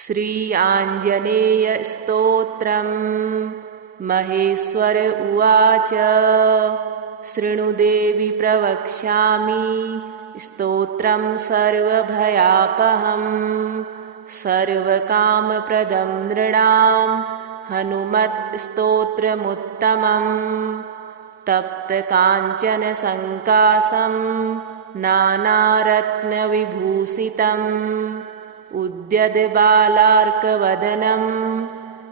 श्री आञ्जनेयस्तोत्रम् महेश्वर उवाच। शृणुदेवि प्रवक्ष्यामि स्तोत्रं सर्वभयापहम् सर्वकामप्रदं नृणां हनुमत्स्तोत्रमुत्तमम्। तप्तकाञ्चन संकासं नानारत्नविभूषितम् उद्यद्बालार्कवदनं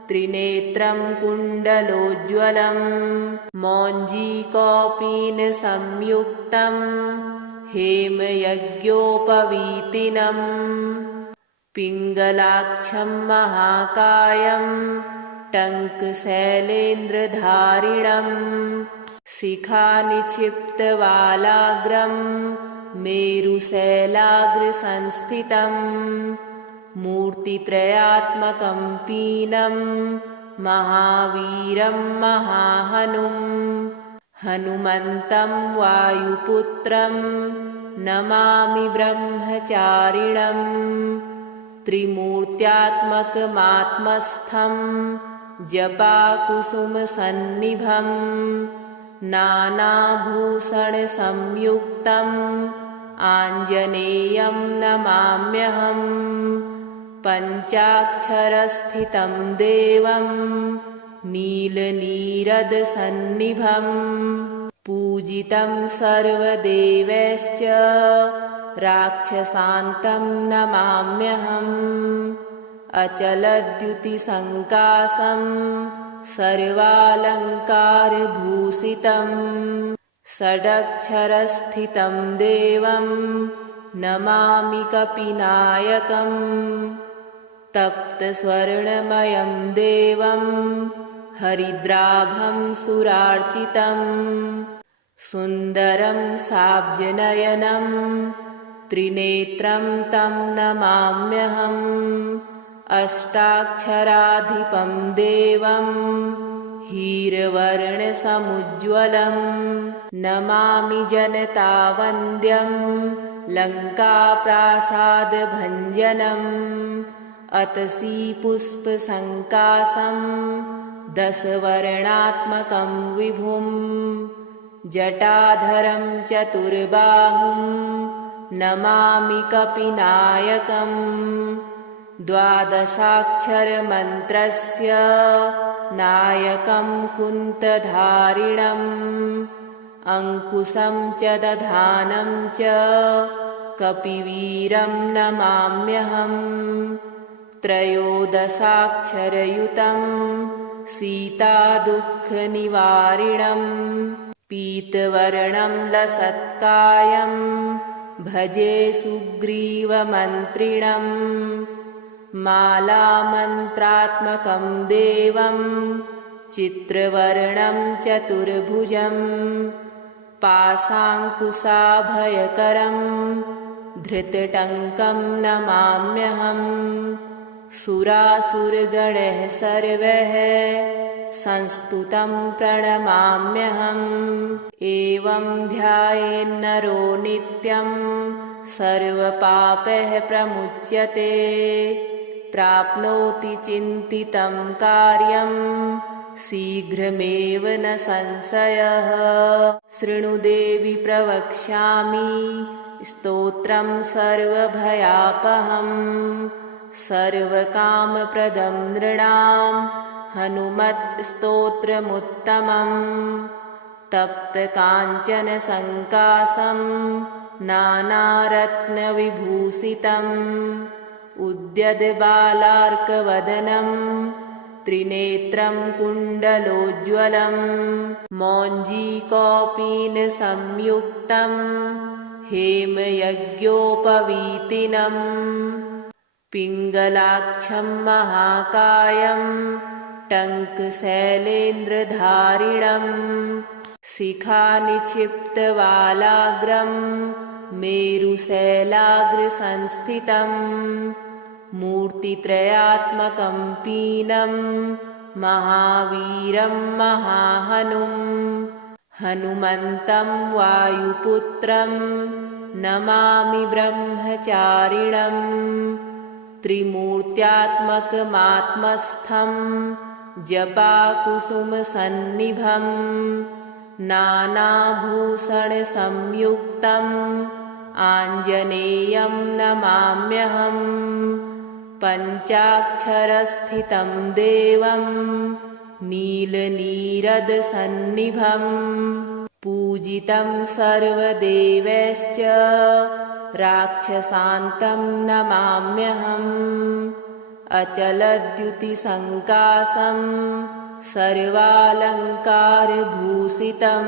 त्रिनेत्रं कुण्डलोज्ज्वलं मौञ्जीकौपीनसंयुक्तं हेमयज्ञोपवीतिनं पिङ्गलाक्षं महाकायं टङ्कशैलेन्द्रधारिणं शिखानिक्षिप्तवालाग्रं मेरुशैलाग्रसंस्थितं मूर्तित्रयात्मकं पीनं महावीरं महाहनुं हनुमन्तं वायुपुत्रं नमामि ब्रह्मचारिणं त्रिमूर्त्यात्मकमात्मस्थं जपाकुसुमसन्निभं नानाभूषणसंयुक्तं आञ्जनेयं नमाम्यहम् पञ्चाक्षरस्थितं देवं नीलनीरदसन्निभं पूजितं सर्वदेवैश्च राक्षसान्तं नमाम्यहम् अचलद्युतिसङ्कासं सर्वालङ्कारभूषितं षडक्षरस्थितं देवं नमामि कपिनायकं तप्तस्वर्णमयं देवं हरिद्राभं सुरार्चितं सुन्दरं साब्जनयनं त्रिनेत्रं तं नमाम्यहम् अष्टाक्षराधिपं देवं हीरवर्णसमुज्ज्वलं नमामि जनतावन्द्यं लङ्काप्रासादभञ्जनम् अतसी पुष्पसङ्कासं दशवर्णात्मकं विभुं जटाधरं चतुर्बाहुं नमामि कपिनायकम् द्वादशाक्षरमन्त्रस्य नायकं कुन्तधारिणम् अङ्कुशं च दधानं च कपिवीरं नमाम्यहम् त्रयोदशाक्षरयुतं सीतादुःखनिवारिणं पीतवर्णं लसत्कायं भजे सुग्रीवमन्त्रिणं मालामन्त्रात्मकं देवं चित्रवर्णं चतुर्भुजं पाशाङ्कुशाभयकरं धृतटङ्कं नमाम्यहम् सुरासुरगणः सर्वैः संस्तुतं प्रणमाम्यहम् एवं ध्यायेन्नरो नित्यं सर्वपापैः प्रमुच्यते प्राप्नोति चिन्तितं कार्यं शीघ्रमेव न संशयः। शृणुदेवि प्रवक्ष्यामि स्तोत्रं सर्वभयापहम् सर्वकामप्रदं नृणां हनुमत्स्तोत्रमुत्तमम् तप्तकाञ्चन संकासं नानारत्नविभूषितम् उद्यद्बालार्कवदनं त्रिनेत्रं कुण्डलोज्ज्वलं मौञ्जीकौपीनसंयुक्तं हेमयज्ञोपवीतिनं पिङ्गलाक्षं महाकायं टङ्कशैलेन्द्रधारिणं शिखानिक्षिप्तवालाग्रं मेरुशैलाग्रसंस्थितं मूर्तित्रयात्मकं पीनं महावीरं महाहनुं हनुमन्तं वायुपुत्रं नमामि ब्रह्मचारिणं त्रिमूर्त्यात्मकमात्मस्थं जपाकुसुमसन्निभं नानाभूषणसंयुक्तम् आञ्जनेयं नमाम्यहम् पञ्चाक्षरस्थितं देवं नीलनीरदसन्निभं पूजितं सर्वदेवैश्च राक्षसान्तं नमाम्यहम् अचलद्युतिसङ्कासं सर्वालङ्कारभूषितं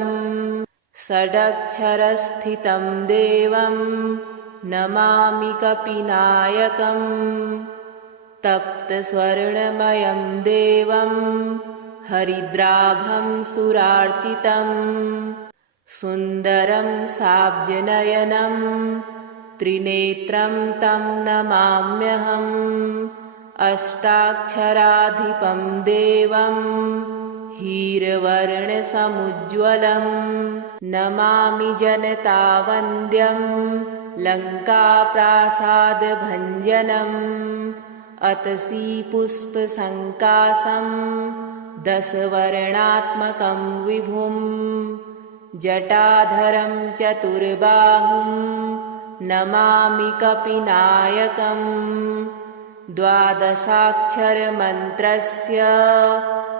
षडक्षरस्थितं देवं नमामि कपिनायकम् तप्तस्वर्णमयं देवं हरिद्राभं सुरार्चितं सुन्दरं साब्जनयनं त्रिनेत्रं तं नमाम्यहम् अष्टाक्षराधिपं देवं हीरवर्णसमुज्ज्वलं नमामि जनतावन्द्यं लङ्काप्रासादभञ्जनम् अतसी पुष्पसङ्कासं दशवर्णात्मकं विभुं जटाधरं चतुर्बाहुं नमामि कपिनायकम् द्वादशाक्षरमन्त्रस्य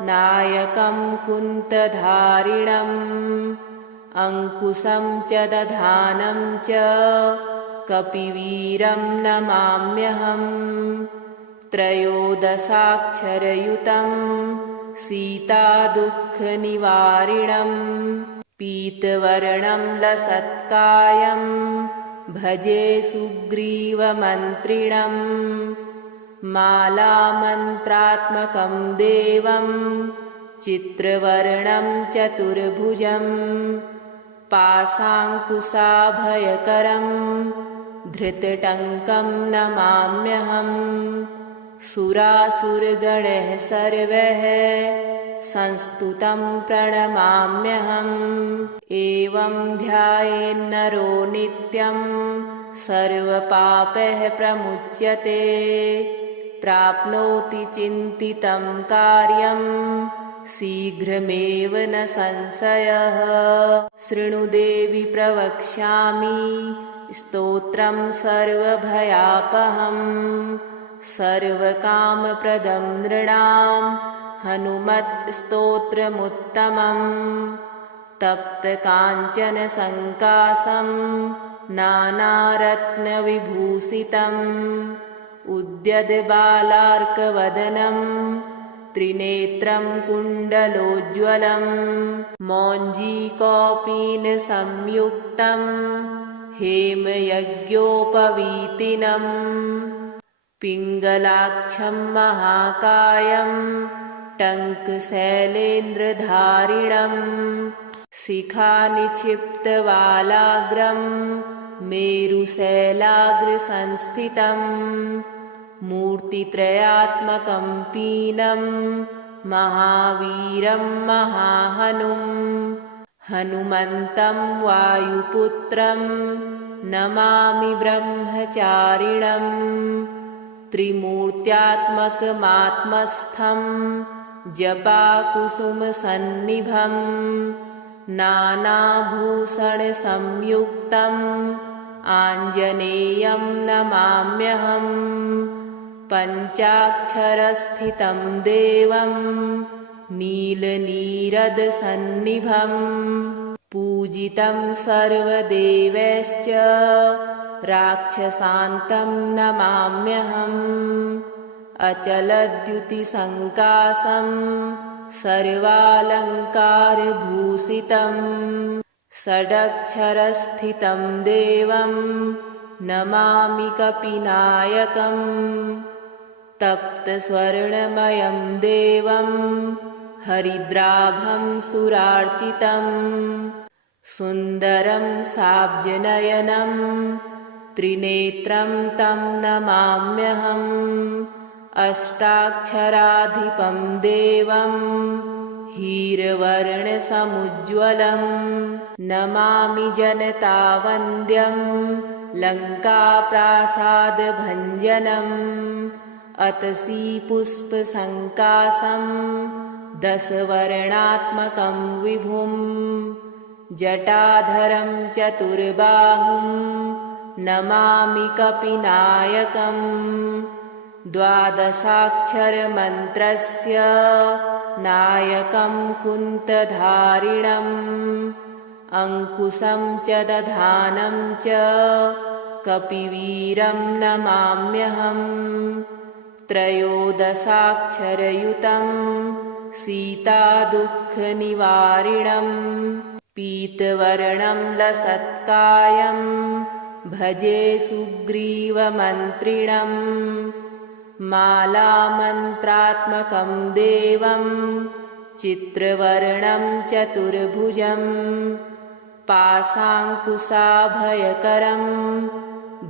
नायकं कुन्तधारिणम् अङ्कुशं च दधानं च कपिवीरं नमाम्यहम् त्रयोदशाक्षरयुतं सीतादुःखनिवारिणं पीतवर्णं लसत्कायं भजे सुग्रीवमन्त्रिणम् मालामन्त्रात्मकं देवं चित्रवर्णं चतुर्भुजं पाशाङ्कुशाभयकरं धृतटङ्कं नमाम्यहम् सुरासुरगणः सर्वैः संस्तुतं प्रणमाम्यहम् एवं ध्यायेन्नरो नित्यं सर्वपापैः प्रमुच्यते प्राप्नोति चिन्तितं कार्यं शीघ्रमेव न संशयः शृणु देवि प्रवक्ष्यामि स्तोत्रं सर्वभयापहं सर्वकामप्रदं नृणां हनुमत्स्तोत्रमुत्तमं तप्तकाञ्चनसङ्कासं नानारत्नविभूषितम् उद्यद्बालार्कवदनं त्रिनेत्रं कुण्डलोज्ज्वलं मौञ्जीकौपीनसंयुक्तं हेमयज्ञोपवीतिनम् पिङ्गलाक्षं महाकायं टङ्कशैलेन्द्रधारिणं शिखानिक्षिप्तवालाग्रं मेरुशैलाग्रसंस्थितं मूर्तित्रयात्मकं पीनं महावीरं महाहनुं हनुमन्तं वायुपुत्रं नमामि ब्रह्मचारिणम् त्रिमूर्त्यात्मकमात्मस्थं जपाकुसुमसन्निभं नानाभूषणसंयुक्तम् आञ्जनेयं नमाम्यहम् पञ्चाक्षरस्थितं देवं नीलनीरदसन्निभं पूजितं सर्वदेवैश्च राक्षसान्तं नमाम्यहम् अचलद्युतिसङ्कासं सर्वालङ्कारभूषितं षडक्षरस्थितं देवं नमामि कपिनायकम् तप्तस्वर्णमयं देवं हरिद्राभं सुरार्चितं सुन्दरं साब्जनयनं त्रिनेत्रं तं नमाम्यहम् अष्टाक्षराधिपं देवं हीरवर्णसमुज्ज्वलं नमामि जनतावन्द्यं लङ्काप्रासादभञ्जनम् अतसी पुष्पसङ्कासं दशवर्णात्मकं विभुं जटाधरं चतुर्बाहुं नमामि कपिनायकम् द्वादशाक्षरमन्त्रस्य नायकं कुन्तधारिणम् अङ्कुशं च दधानं च कपिवीरं नमाम्यहम् त्रयोदशाक्षरयुतं सीतादुःखनिवारिणं पीतवर्णं लसत्कायं भजे सुग्रीवमन्त्रिणम् मालामन्त्रात्मकं देवं चित्रवर्णं चतुर्भुजं पाशाङ्कुशाभयकरं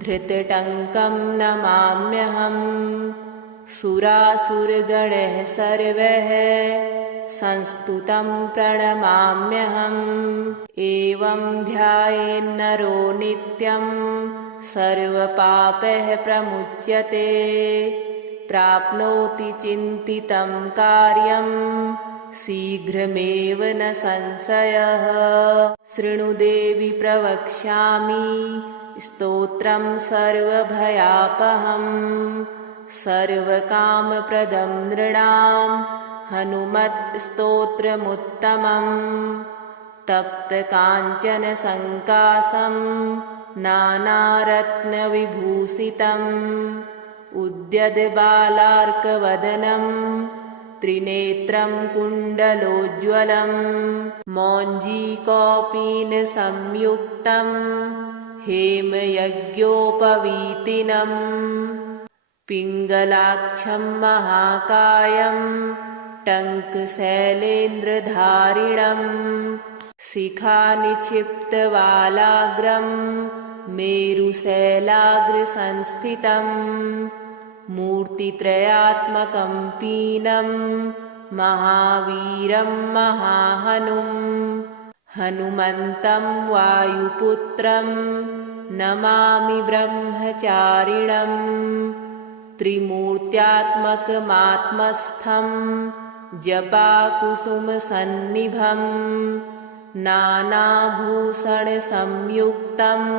धृतटङ्कं नमाम्यहम् सुरासुरगणः सर्वः संस्तुतं प्रणमाम्यहम् एवं ध्यायेन्नरो नित्यं सर्वपापैः प्रमुच्यते प्राप्नोति चिन्तितं कार्यं शीघ्रमेव न संशयः शृणु देवि प्रवक्ष्यामि स्तोत्रं सर्वभयापहम् सर्वकामप्रदं नृणां हनुमत्स्तोत्रमुत्तमम् तप्तकाञ्चनसङ्कासं नानारत्नविभूषितम् उद्यद्बालार्कवदनं त्रिनेत्रं कुण्डलोज्ज्वलं मौञ्जीकौपीनसंयुक्तं हेमयज्ञोपवीतिनम् पिङ्गलाक्षं महाकायं टङ्कशैलेन्द्रधारिणं शिखानिक्षिप्तवालाग्रं मेरुशैलाग्रसंस्थितं मूर्तित्रयात्मकं पीनं महावीरं महाहनुं हनुमन्तं वायुपुत्रं नमामि ब्रह्मचारिणम् त्रिमूर्त्यात्मकमात्मस्थं जपाकुसुमसन्निभं नानाभूषणसंयुक्तम्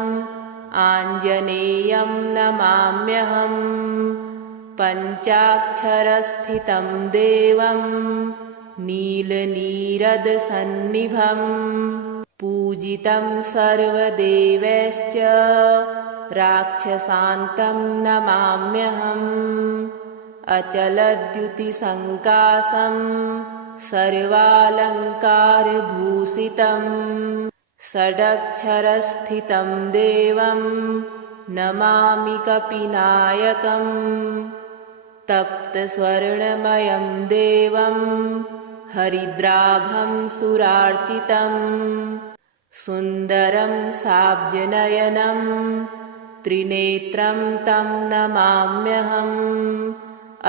आञ्जनेयं नमाम्यहम् पञ्चाक्षरस्थितं देवं नीलनीरदसन्निभं पूजितं सर्वदेवैश्च राक्षसान्तं नमाम्यहम् अचलद्युतिसङ्कासं सर्वालङ्कारभूषितं षडक्षरस्थितं देवं नमामि कपिनायकम् तप्तस्वर्णमयं देवं हरिद्राभं सुरार्चितम् सुन्दरं साब्जनयनं त्रिनेत्रं तं नमाम्यहम्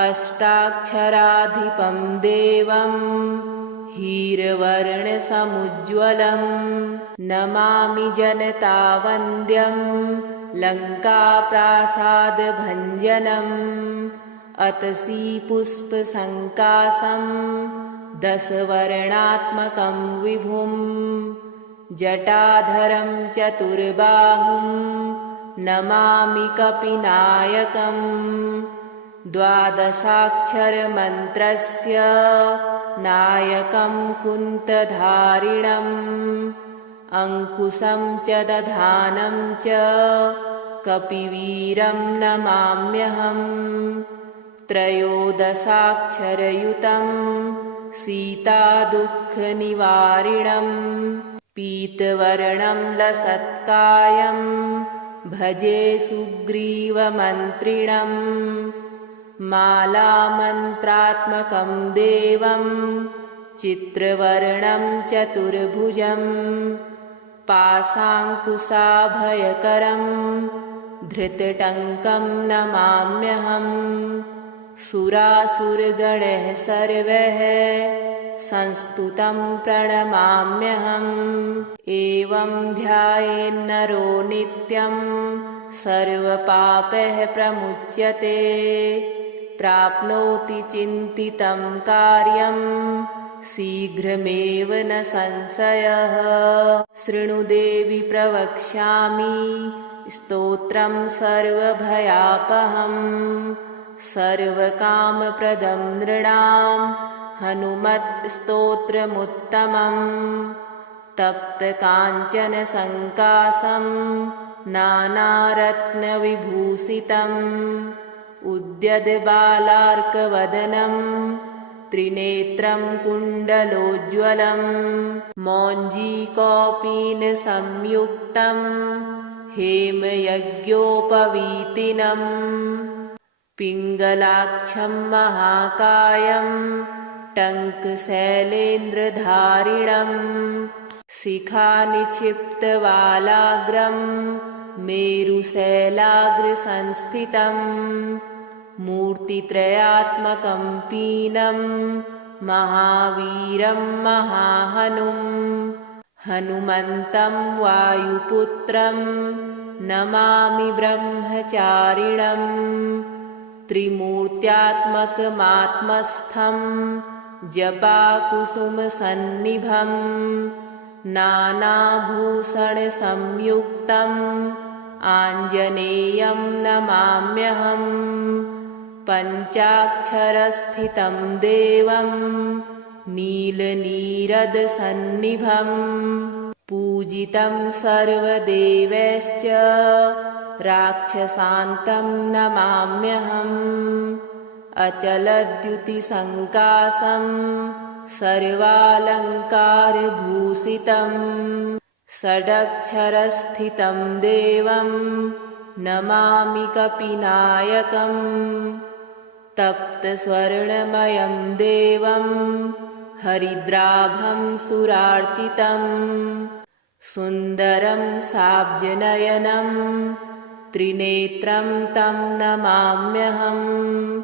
अष्टाक्षराधिपं देवं हीरवर्णसमुज्ज्वलं नमामि जनतावन्द्यं लङ्काप्रासादभञ्जनम् अतसी पुष्पसङ्कासं दशवर्णात्मकं विभुं जटाधरं चतुर्बाहुं नमामि कपिनायकम् द्वादशाक्षरमन्त्रस्य नायकं कुन्तधारिणम् अङ्कुशं च दधानं च कपिवीरं नमाम्यहम् त्रयोदशाक्षरयुतं सीतादुःखनिवारिणं पीतवर्णं लसत्कायं भजे सुग्रीवमन्त्रिणम् मालामन्त्रात्मकं देवं चित्रवर्णं चतुर्भुजं पाशाङ्कुशाभयकरं धृतटङ्कं नमाम्यहम् सुरासुरगणः सर्वः संस्तुतं प्रणमाम्यहम् एवं ध्यायेन्नरो नित्यं सर्वपापैः प्रमुच्यते। प्राप्नोति चिन्तितं कार्यं शीघ्रमेव न संशयः। शृणु देवि प्रवक्ष्यामि स्तोत्रं सर्वभयापहं। सर्वकामप्रदं नृणां हनुमत्स्तोत्रमुत्तमम्। तप्तकाञ्चन सङ्कासं नानारत्नविभूषितम्। उद्यद्बालार्कवदनं त्रिनेत्रं कुण्डलोज्ज्वलं। मौञ्जीकौपीनसंयुक्तं हेमयज्ञोपवीतिनम्। पिङ्गलाक्षं महाकायं टङ्कशैलेन्द्रधारिणम्। शिखानिक्षिप्तवालाग्रं मेरुशैलाग्रसंस्थितम्। मूर्तित्रयात्मकं पीनं महावीरं महाहनुं। हनुमन्तं वायुपुत्रं नमामि ब्रह्मचारिणम्। त्रिमूर्त्यात्मकमात्मस्थं जपाकुसुमसन्निभं। नानाभूषणसंयुक्तम् आञ्जनेयं नमाम्यहम्। पञ्चाक्षरस्थितं देवं नीलनीरदसन्निभं। पूजितं सर्वदेवैश्च राक्षसान्तं नमाम्यहम्। अचलद्युतिसङ्कासं सर्वालङ्कारभूषितं। षडक्षरस्थितं देवं नमामि कपिनायकम्। तप्तस्वर्णमयं देवं हरिद्राभं सुरार्चितं। सुन्दरं साब्जनयनं त्रिनेत्रं तं नमाम्यहम्।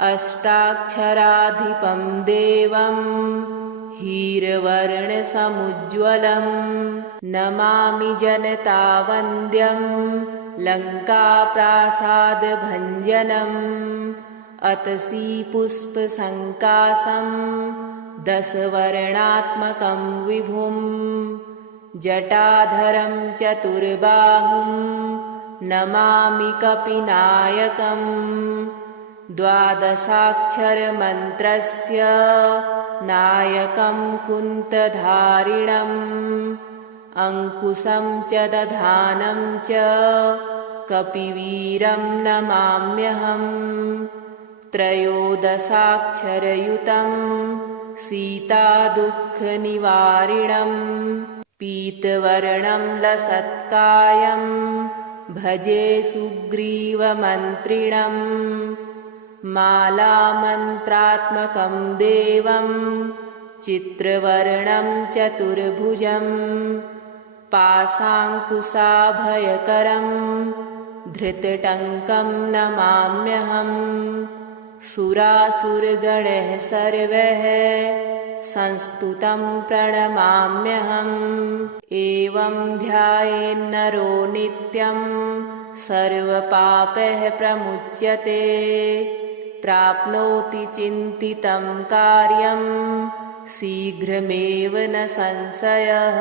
अष्टाक्षराधिपं देवं हीरवर्णसमुज्ज्वलं। नमामि जनतावन्द्यं लङ्काप्रासादभञ्जनम्। अतसी पुष्पसङ्कासं दशवर्णात्मकं विभुं। जटाधरं चतुर्बाहुं नमामि कपिनायकम्। द्वादशाक्षरमन्त्रस्य नायकं कुन्तधारिणम्। अङ्कुशं च दधानं च कपिवीरं नमाम्यहम्। त्रयोदशाक्षरयुतं सीतादुःखनिवारिणम्। पीतवर्णं लसत्कायं भजे सुग्रीवमन्त्रिणम्। मालामन्त्रात्मकं देवं चित्रवर्णं चतुर्भुजं। पाशाङ्कुशाभयकरं धृतटङ्कं नमाम्यहम्। सुरासुरगणैः सर्वैः संस्तुतं प्रणमाम्यहम्। एवं ध्यायेन्नरो नित्यं सर्वपापैः प्रमुच्यते। प्राप्नोति चिन्तितं कार्यं शीघ्रमेव न संशयः।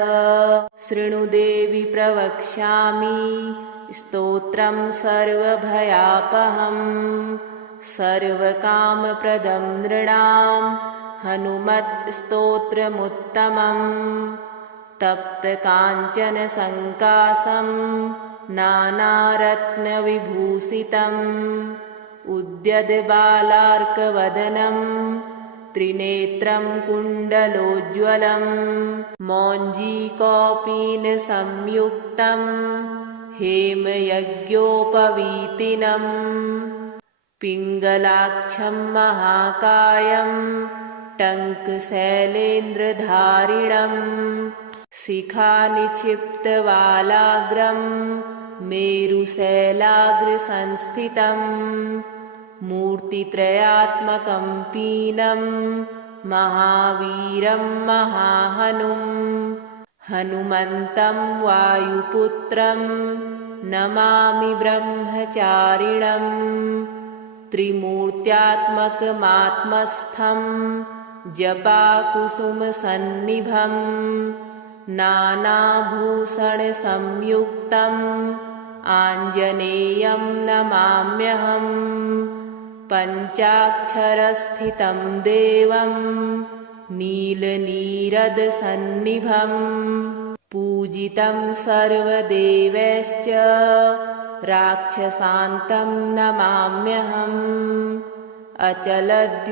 शृणु देवि प्रवक्ष्यामि स्तोत्रं सर्वभयापहं। सर्वकामप्रदं नृणां हनुमत्स्तोत्रमुत्तमम्। तप्तकाञ्चन सङ्कासं नानारत्नविभूषितम्। उद्यद्बालार्कवदनं त्रिनेत्रं कुण्डलोज्ज्वलं। मौञ्जीकौपीनसंयुक्तं हेमयज्ञोपवीतिनम्। पिङ्गलाक्षं महाकायं टङ्कशैलेन्द्रधारिणम्। शिखानिक्षिप्तवालाग्रं मेरुशैलाग्रसंस्थितम्। मूर्तित्रयात्मकं पीनं महावीरं महाहनुं। हनुमन्तं वायुपुत्रं नमामि ब्रह्मचारिणं त्रिमूर्त्यात्मकमात्मस्थं जपाकुसुमसन्निभं नानाभूषणसंयुक्तम् आञ्जनेयं नमाम्यहम् पञ्चाक्षरस्थितं देवं नीलनीरदसन्निभं पूजितं सर्वदेवैश्च राक्षसान्तं नमाम्यहम् अचलद्युतिसङ्कासं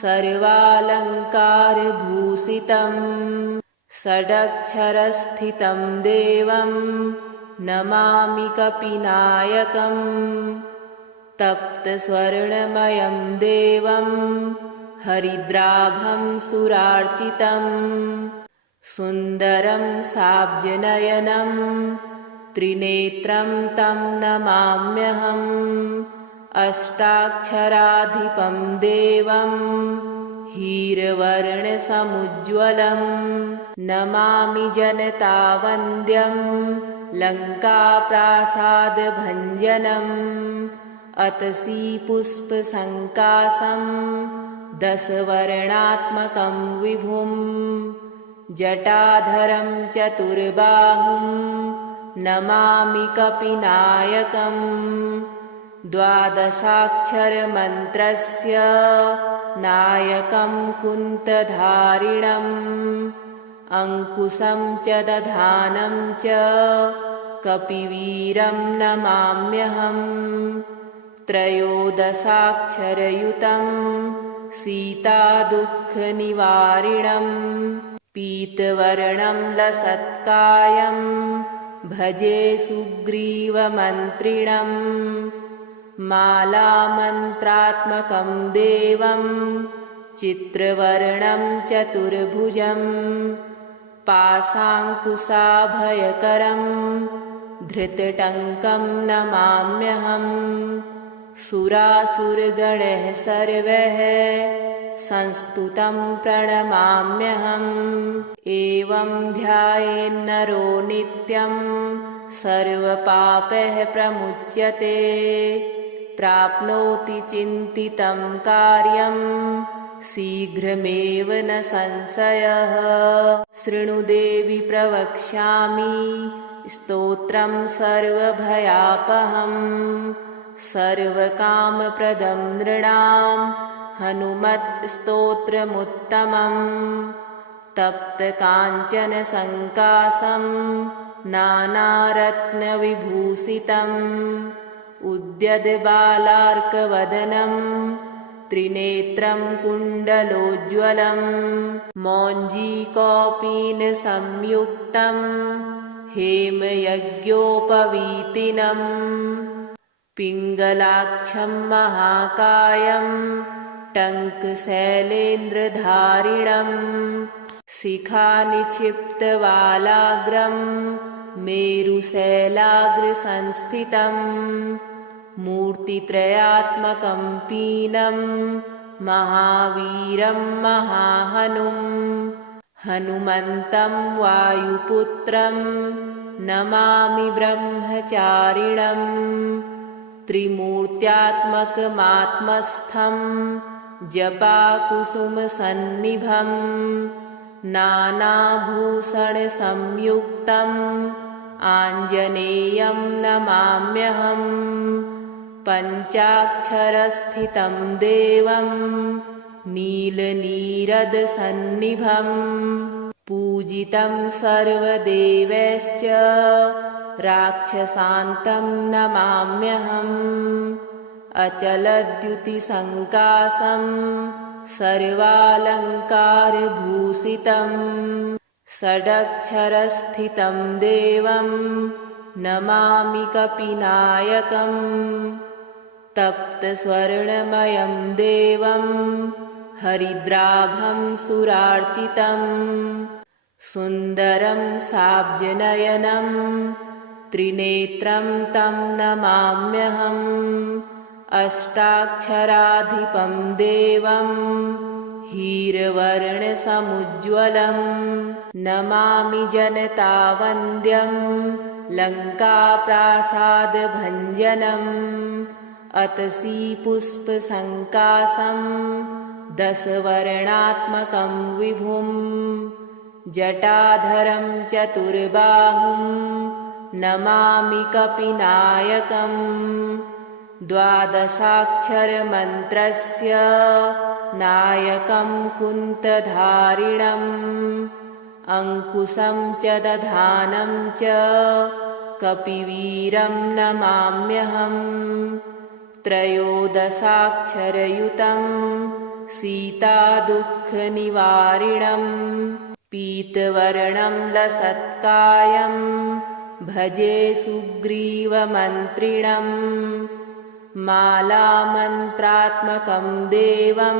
सर्वालङ्कारभूषितं षडक्षरस्थितं देवं नमामि कपिनायकम् तप्तस्वर्णमयं देवं हरिद्राभं सुरार्चितं सुन्दरं साब्जनयनं त्रिनेत्रं तं नमाम्यहम् अष्टाक्षराधिपं देवं हीरवर्णसमुज्ज्वलं नमामि जनतावन्द्यं लङ्काप्रासादभञ्जनम् अतसी पुष्पसङ्कासं दशवर्णात्मकं विभुं जटाधरं चतुर्बाहुं नमामि कपिनायकम् द्वादशाक्षरमन्त्रस्य नायकं कुन्तधारिणम् अङ्कुशं च दधानं च कपिवीरं नमाम्यहम् त्रयोदशाक्षरयुतं सीतादुःखनिवारिणं पीतवर्णं लसत्कायं भजे सुग्रीवमन्त्रिणं मालामन्त्रात्मकं देवं चित्रवर्णं चतुर्भुजं पाशाङ्कुशाभयकरं धृतटङ्कं नमाम्यहम् सुरासुरगणः सर्वैः संस्तुतं प्रणमाम्यहम् एवं ध्यायेन्नरो नित्यं सर्वपापैः प्रमुच्यते प्राप्नोति चिन्तितं कार्यं शीघ्रमेव न संशयः शृणु देवि प्रवक्ष्यामि स्तोत्रं सर्वभयापहम् सर्वकामप्रदं नृणां हनुमत्स्तोत्रमुत्तमम् तप्तकाञ्चनसङ्कासं नानारत्नविभूषितम् उद्यद्बालार्कवदनं त्रिनेत्रं कुण्डलोज्ज्वलं मौञ्जीकौपीनसंयुक्तं हेमयज्ञोपवीतिनम् पिङ्गलाक्षं महाकायं टङ्कशैलेन्द्रधारिणं शिखानिक्षिप्तवालाग्रं मेरुशैलाग्रसंस्थितं मूर्तित्रयात्मकं पीनं महावीरं महाहनुं हनुमन्तं वायुपुत्रं नमामि ब्रह्मचारिणम् त्रिमूर्त्यात्मकमात्मस्थं जपाकुसुमसन्निभं नानाभूषणसंयुक्तम् आञ्जनेयं नमाम्यहम् पञ्चाक्षरस्थितं देवं नीलनीरदसन्निभं पूजितं सर्वदेवैश्च राक्षसान्तं नमाम्यहम् अचलद्युतिसङ्कासं सर्वालङ्कारभूषितं षडक्षरस्थितं देवं नमामि कपिनायकम् तप्तस्वर्णमयं देवं हरिद्राभं सुरार्चितं सुन्दरं साब्जनयनं त्रिनेत्रं तं नमाम्यहम् अष्टाक्षराधिपं देवं हीरवर्णसमुज्ज्वलं नमामि जनतावन्द्यं लङ्काप्रासादभञ्जनम् अतसी पुष्पसङ्कासं दशवर्णात्मकं विभुं जटाधरं चतुर्बाहुं नमामि कपिनायकम् द्वादशाक्षरमन्त्रस्य नायकं कुन्तधारिणम् अङ्कुशं च दधानं च कपिवीरं नमाम्यहम् त्रयोदशाक्षरयुतं सीतादुःखनिवारिणम् पीतवर्णं लसत्कायं भजे सुग्रीवमन्त्रिणम् मालामन्त्रात्मकं देवं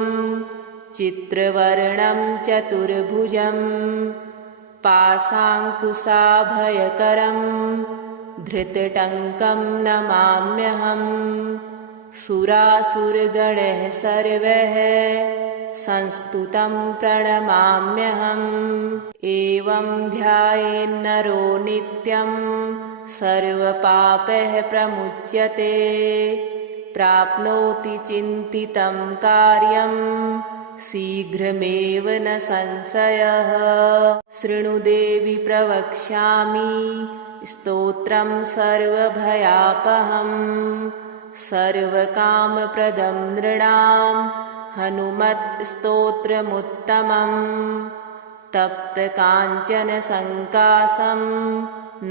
चित्रवर्णं चतुर्भुजं पाशाङ्कुशाभयकरं धृतटङ्कं नमाम्यहम् सुरासुरगणः सर्वः संस्तुतं प्रणमाम्यहम् एवं ध्यायेन्नरो नित्यं सर्वपापैः प्रमुच्यते प्राप्नोति चिन्तितं कार्यं शीघ्रमेव न संशयः शृणु देवि प्रवक्ष्यामि स्तोत्रं सर्वभयापहम् सर्वकामप्रदं नृणां हनुमत्स्तोत्रमुत्तमम् तप्तकाञ्चनसङ्कासं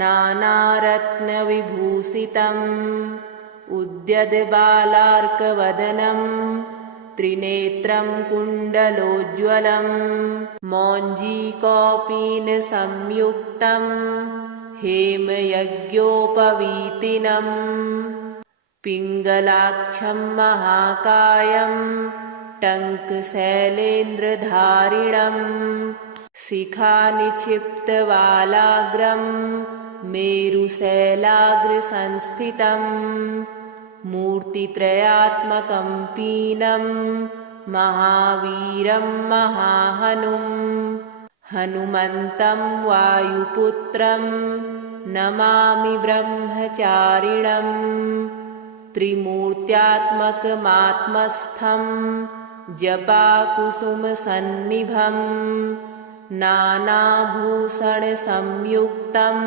नानारत्नविभूषितम् उद्यद्बालार्कवदनं त्रिनेत्रं कुण्डलोज्ज्वलं मौञ्जीकौपीनसंयुक्तं हेमयज्ञोपवीतिनम् पिङ्गलाक्षं महाकायं टङ्कशैलेन्द्रधारिणं शिखानिक्षिप्तवालाग्रं मेरुशैलाग्रसंस्थितं मूर्तित्रयात्मकं पीनं महावीरं महाहनुं हनुमन्तं वायुपुत्रं नमामि ब्रह्मचारिणम् त्रिमूर्त्यात्मकमात्मस्थं जपाकुसुमसन्निभं नानाभूषणसंयुक्तम्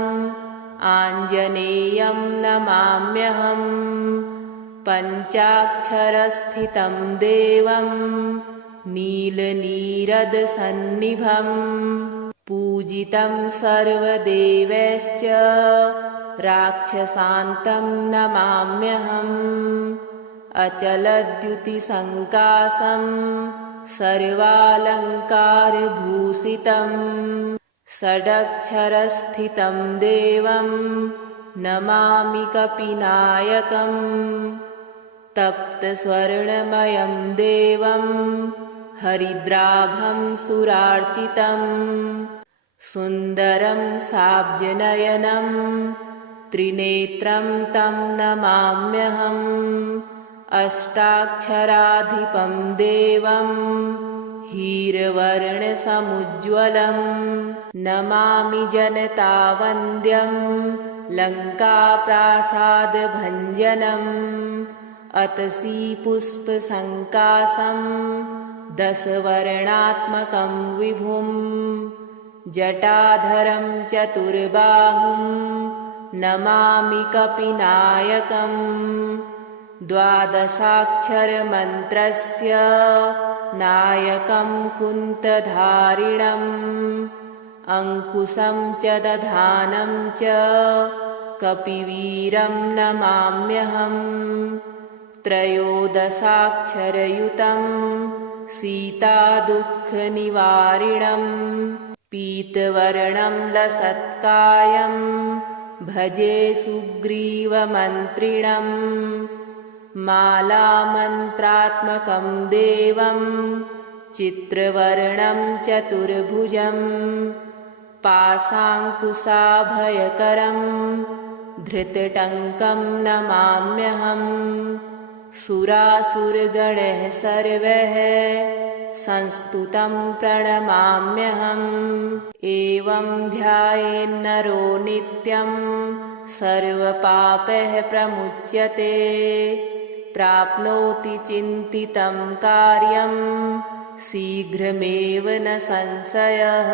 आञ्जनेयं नमाम्यहम् पञ्चाक्षरस्थितं देवं नीलनीरदसन्निभं पूजितं सर्वदेवैश्च राक्षसान्तं नमाम्यहम् अचलद्युतिसङ्कासं सर्वालङ्कारभूषितं षडक्षरस्थितं देवं नमामि कपिनायकम् तप्तस्वर्णमयं देवं हरिद्राभं सुरार्चितम् सुन्दरं साब्जनयनं त्रिनेत्रं तं नमाम्यहम् अष्टाक्षराधिपं देवं हीरवर्णसमुज्ज्वलं नमामि जनतावन्द्यं लङ्काप्रासादभञ्जनम् अतसी पुष्पसङ्कासं दशवर्णात्मकं विभुं जटाधरं चतुर्बाहुं नमामि कपिनायकम् द्वादशाक्षरमन्त्रस्य नायकं कुन्तधारिणम् अङ्कुशं च दधानं च कपिवीरं नमाम्यहम् त्रयोदशाक्षरयुतं सीतादुःखनिवारिणम् पीतवर्णं लसत्कायं भजे सुग्रीवमन्त्रिणम् मालामन्त्रात्मकं देवं चित्रवर्णं चतुर्भुजं पाशाङ्कुशाभयकरं धृतटङ्कं नमाम्यहम् सुरासुरगणः सर्वः संस्तुतं प्रणमाम्यहम्। एवं ध्यायेन्नरो नित्यं सर्वपापैः प्रमुच्यते। प्राप्नोति चिन्तितं कार्यं शीघ्रमेव न संशयः।